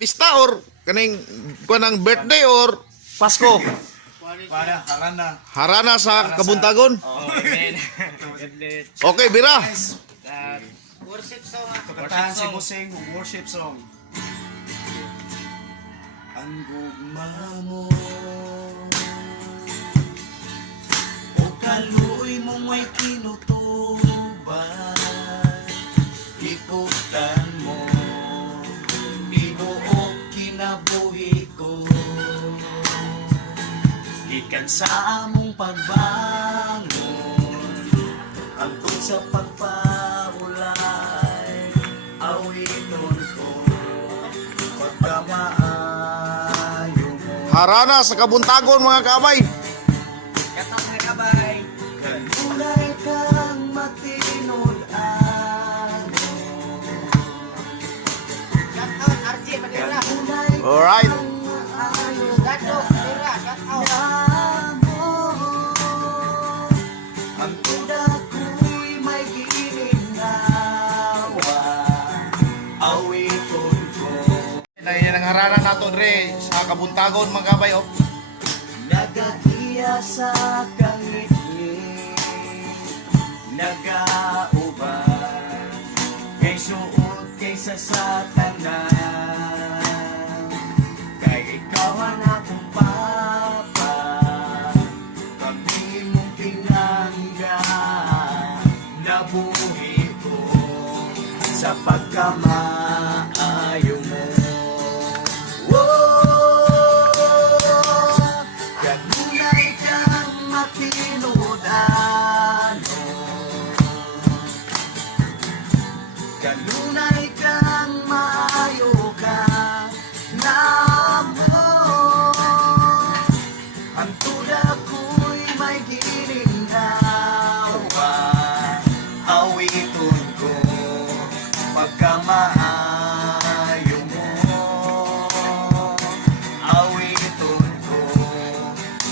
pista or kaning kanang birthday or Pasko? Para, harana. Harana sa kabuntagon. Oh, Edlet, Okay, bira. Worship song ah. Kantahan si Busing, worship song. Ang gugma mo O kaluoy mo may kinutuban Ikan sa among pagbangon Angkot sa pagpaulay Awinon ko Pagkamaayo mo Harana sa kabuntagon mga kabay. Katang mga kabay. Kanunay kang Madera. Kanunay Alright. Yan ang harana nato dre sa kabuntagon mga kabay. Oh. Nagagiya sa kangitngit Nagauban Kay suot kaysa sa tanan Kay ikaw ang akong papa Kami mong pinangga Nabuhi ko Sa pagkamaayo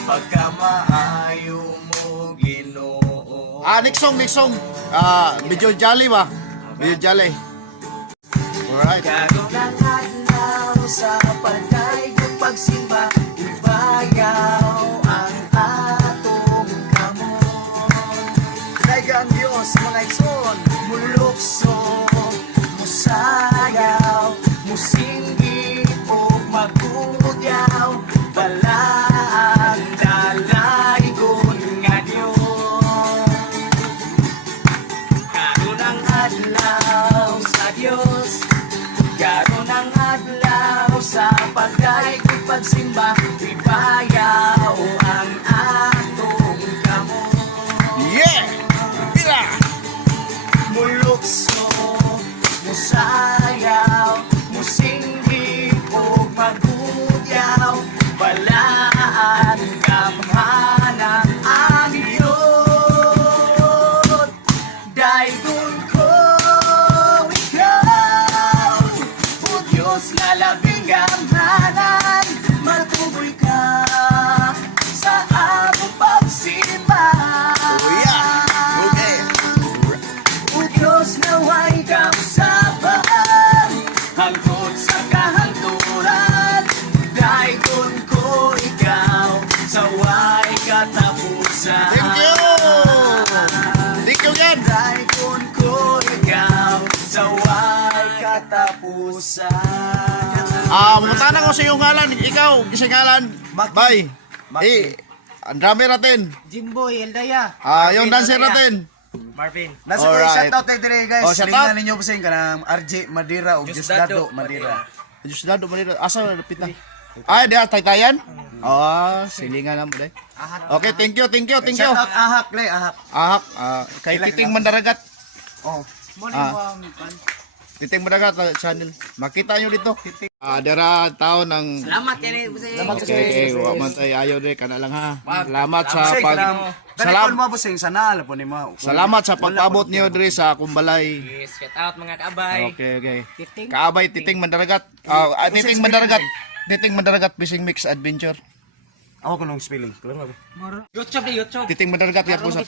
Pagkamaayo mo Ginoo Ah, next song, next song. Ah, medyo jolly ba? Medyo jolly. Alright. Karon ang adlaw sa palay ng pagsimba Ibayaw ang atong kamon Dagang Diyos mga Daigon ko ikaw O Diyos na labing gamhanan Matuboy ka sa among pagsimba Oh yeah! Okay. O Diyos naway kamsaban Hangtod sa kahanturan Daikon ko ikaw Sa way katapusan Thank you! Thank you again! Ah, mutana ko sa iyong ngalan. Ikaw, kisang ngalan. Maki. Bye. Maki. Eh, ang drummer natin. Jimboy Eldaya. Ah, yung dancer natin. Marvin, Nasa ko shout out tayo dire guys. Oh, shout Lingnan out. ninyo po sa inyo kanang RJ Madira o Diosdado Madira. Diyos dado manila. Asa lapit na. Ay, di taytayan. Ah, silingan na mo dai. Okay, thank you, thank you, thank you. Shout out ahak le ahak. Ahak, ah, kay Titing Mandaragat. Oh. Mo Ah. ni mo Titing Mandaragat ah, channel. Makita nyo dito. Ah, dara tao ng Salamat yan eh. Salamat Okay, okay, wa man tayo ayaw rin kana lang ha. Salamat sa pag kanang- Dali Salam, mo busing sana po ni mo. salamat sa pagpabot niyo diri sa Kumbalay. yes, shout out mga kabay. Okay, okay. Titing. Kaabay Titing Mandaragat. Ah, ah, Titing Mandaragat. Titing Mandaragat Fishing Mix Adventure. Ako ko nung spelling. YouTube di YouTube. Titing Mandaragat ya po sa